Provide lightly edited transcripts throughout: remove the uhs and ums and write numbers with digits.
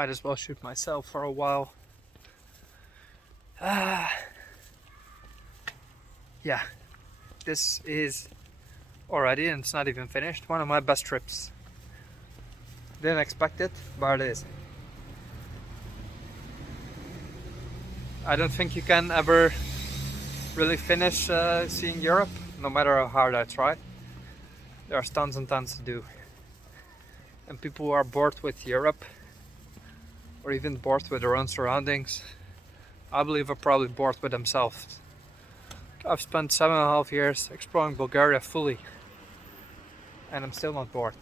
Might as well shoot myself for a while. Yeah, this is already, and it's not even finished, one of my best trips. Didn't expect it, but it is. I don't think you can ever really finish seeing Europe, no matter how hard I try. There's tons and tons to do. And people who are bored with Europe, or even bored with their own surroundings, I believe are probably bored with themselves. I've spent 7.5 years exploring Bulgaria fully, and I'm still not bored.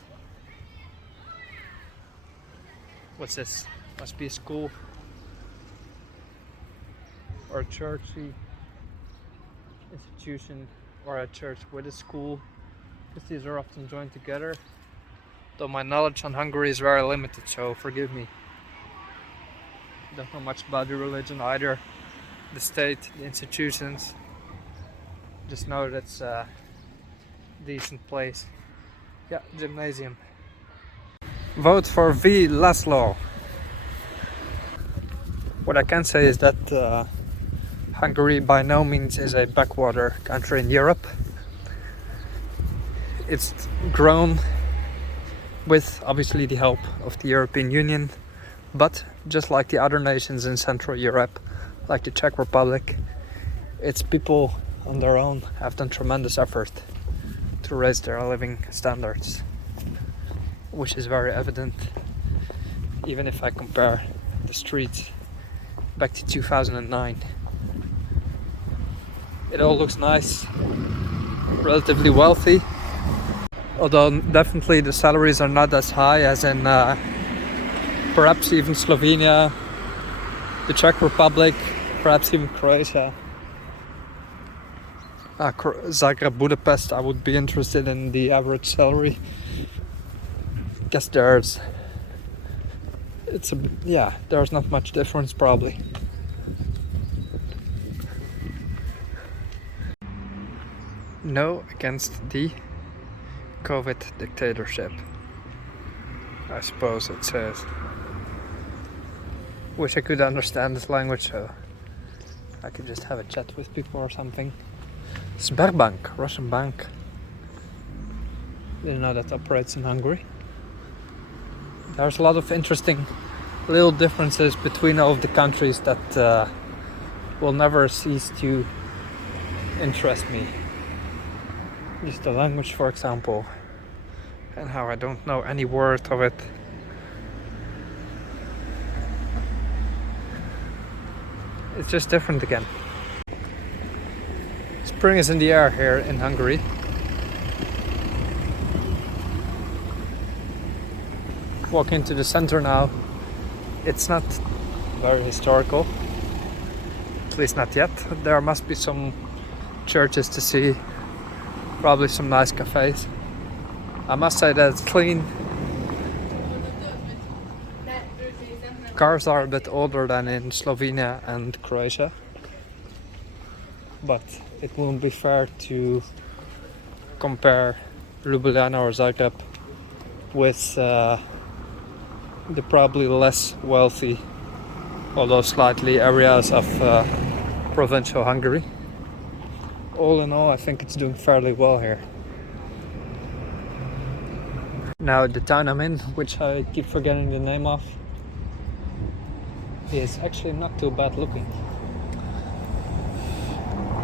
What's this? Must be a school or a churchy institution, or a church with a school, because these are often joined together. Though my knowledge on Hungary is very limited, so forgive me. Don't know much about the religion either, the state, the institutions. Just know that it's a decent place. Yeah, gymnasium. Vote for V. Laszlo. What I can say is that Hungary by no means is a backwater country in Europe. It's grown with obviously the help of the European Union, but just like the other nations in Central Europe, like the Czech Republic, its people on their own have done tremendous effort to raise their living standards, which is very evident even if I compare the streets back to 2009. It all looks nice, relatively wealthy, although definitely the salaries are not as high as in perhaps even Slovenia, the Czech Republic, perhaps even Croatia. Zagreb, Budapest, I would be interested in the average salary. Guess there's not much difference probably. No against the COVID dictatorship, I suppose it says. Wish I could understand this language so I could just have a chat with people or something. Sberbank, Russian bank. Didn't know that operates in Hungary. There's a lot of interesting little differences between all of the countries that will never cease to interest me. Just the language, for example, and how I don't know any word of it. It's just different again. Spring is in the air here in Hungary. Walk into the center now. It's not very historical, at least not yet. There must be some churches to see, probably some nice cafes. I must say that it's clean. Cars are a bit older than in Slovenia and Croatia, but it wouldn't be fair to compare Ljubljana or Zagreb with the probably less wealthy, although slightly, areas of provincial Hungary. All in all, I think it's doing fairly well here. Now the town I'm in, which I keep forgetting the name of, is actually not too bad looking.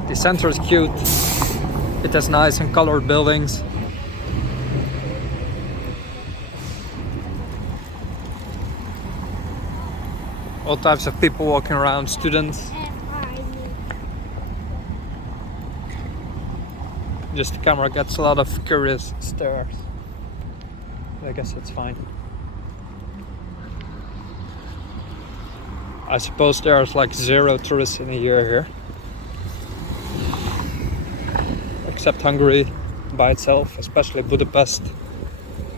The center is cute. It has nice and colored buildings. All types of people walking around, students. Just the camera gets a lot of curious stares. I guess it's fine. I suppose there's like 0 tourists in a year here. Except Hungary by itself, especially Budapest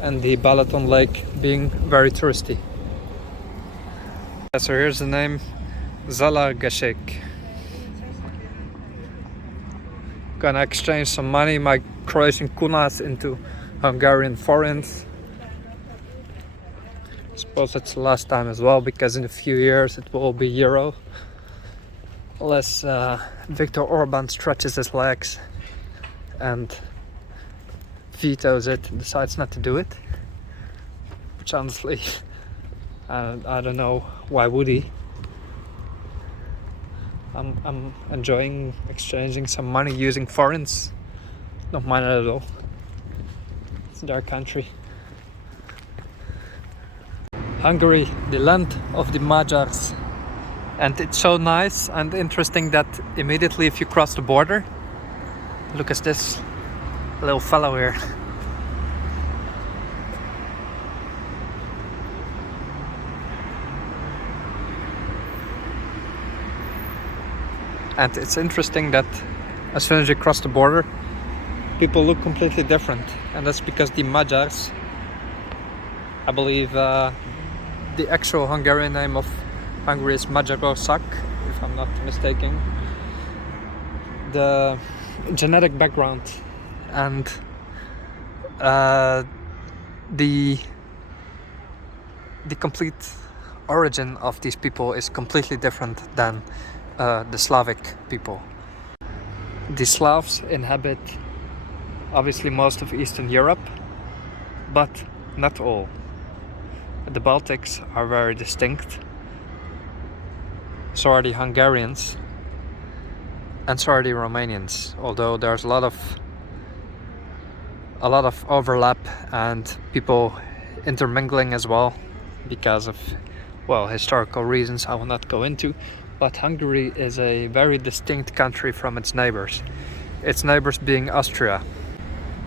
and the Balaton Lake being very touristy. So here's the name, Zalaegerszeg. Gonna exchange some money, my Croatian kunas, into Hungarian forints. It's suppose it's the last time as well, because in a few years it will be Euro, unless Viktor Orban stretches his legs and vetoes it and decides not to do it, which honestly I don't know why would he. I'm enjoying exchanging some money using foreigns, not mine at all. It's their country. Hungary, the land of the Magyars, and it's so nice and interesting that immediately if you cross the border, look at this little fellow here. And it's interesting that as soon as you cross the border, people look completely different, and that's because the Magyars, I believe the actual Hungarian name of Hungary is Zalaegerszeg, if I'm not mistaken. The genetic background and the complete origin of these people is completely different than the Slavic people. The Slavs inhabit obviously most of Eastern Europe, but not all. The Baltics are very distinct. So are the Hungarians, and so are the Romanians. Although there's a lot of overlap and people intermingling as well, because of, well, historical reasons I will not go into. But Hungary is a very distinct country from its neighbors. Its neighbors being Austria.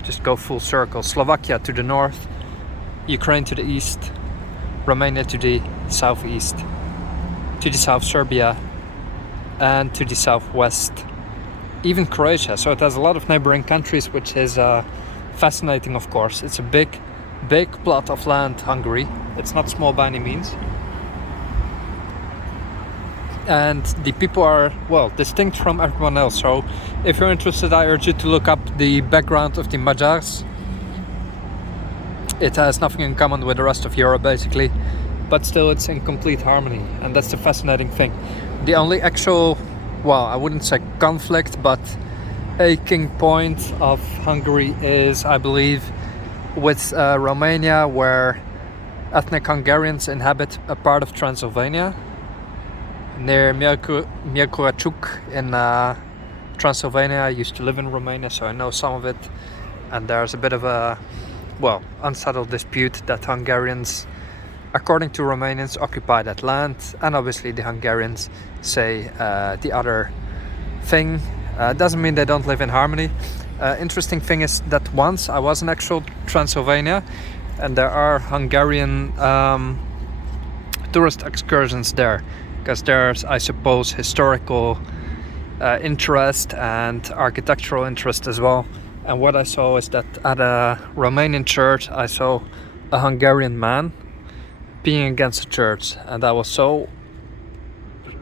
Just go full circle. Slovakia to the north, Ukraine to the east, Romania to the southeast, to the south Serbia, and to the southwest. Even Croatia. So it has a lot of neighboring countries, which is fascinating, of course. It's a big plot of land, Hungary. It's not small by any means. And the people are, well, distinct from everyone else. So if you're interested, I urge you to look up the background of the Magyars. It has nothing in common with the rest of Europe, basically, but still it's in complete harmony, and that's the fascinating thing. The only actual, well, I wouldn't say conflict, but aching point of Hungary is, I believe, with Romania, where ethnic Hungarians inhabit a part of Transylvania, near Mielkurachuk in Transylvania. I used to live in Romania, so I know some of it, and there's a bit of a, well, unsettled dispute that Hungarians, according to Romanians, occupy that land, and obviously the Hungarians say the other thing. Doesn't mean they don't live in harmony. Interesting thing is that once I was in actual Transylvania, and there are Hungarian tourist excursions there, because there's, I suppose, historical interest and architectural interest as well. And what I saw is that at a Romanian church I saw a Hungarian man being against the church, and I was so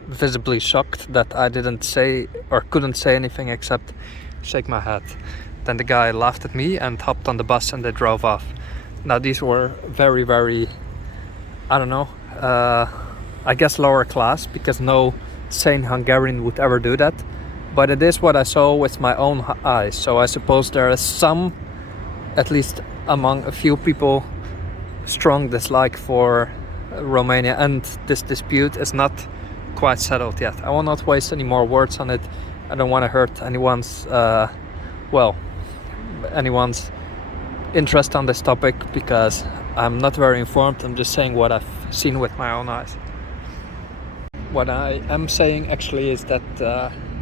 visibly shocked that I didn't say or couldn't say anything except shake my head. Then the guy laughed at me and hopped on the bus and they drove off. Now these were very, very, I don't know, I guess lower class, because no sane Hungarian would ever do that. But it is what I saw with my own eyes. So I suppose there is some, at least among a few people, strong dislike for Romania, and this dispute is not quite settled yet. I will not waste any more words on it. I don't want to hurt anyone's, anyone's interest on this topic, because I'm not very informed. I'm just saying what I've seen with my own eyes. What I am saying actually is that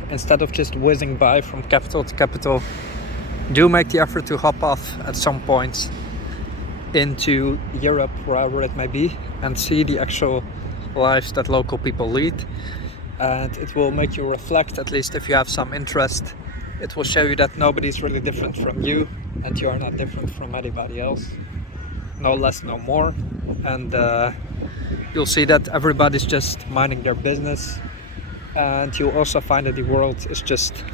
instead of just whizzing by from capital to capital, do make the effort to hop off at some point into Europe, wherever it may be, and see the actual lives that local people lead. And it will make you reflect, at least if you have some interest. It will show you that nobody's really different from you, and you are not different from anybody else. No less, no more. And you'll see that everybody's just minding their business, and you'll also find that the world is just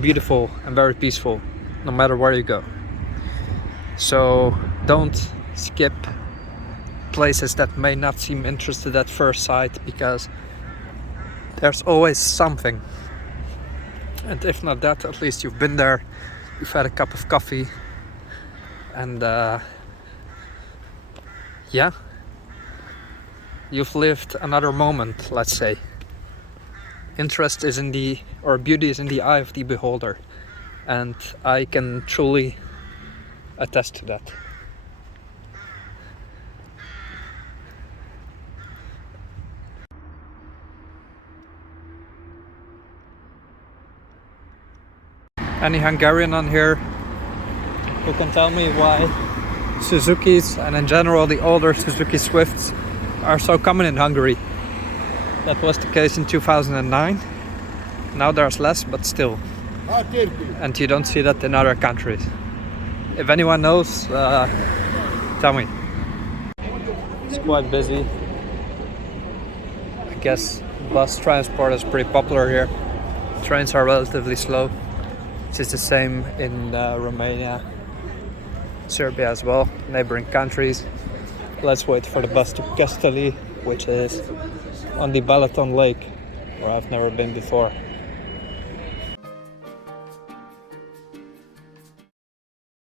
beautiful and very peaceful, no matter where you go. So don't skip places that may not seem interested at first sight, because there's always something. And if not that, at least you've been there, you've had a cup of coffee, and yeah, you've lived another moment, let's say. Interest is or beauty is in the eye of the beholder, and I can truly attest to that. Any Hungarian on here who can tell me why Suzukis, and in general the older Suzuki Swifts, are so common in Hungary? That was the case in 2009. Now there's less, but still. And you don't see that in other countries. If anyone knows, tell me. It's quite busy. I guess bus transport is pretty popular here. Trains are relatively slow, which is the same in Romania, Serbia as well, neighboring countries. Let's wait for the bus to Kasteli, which is on the Balaton Lake, where I've never been before.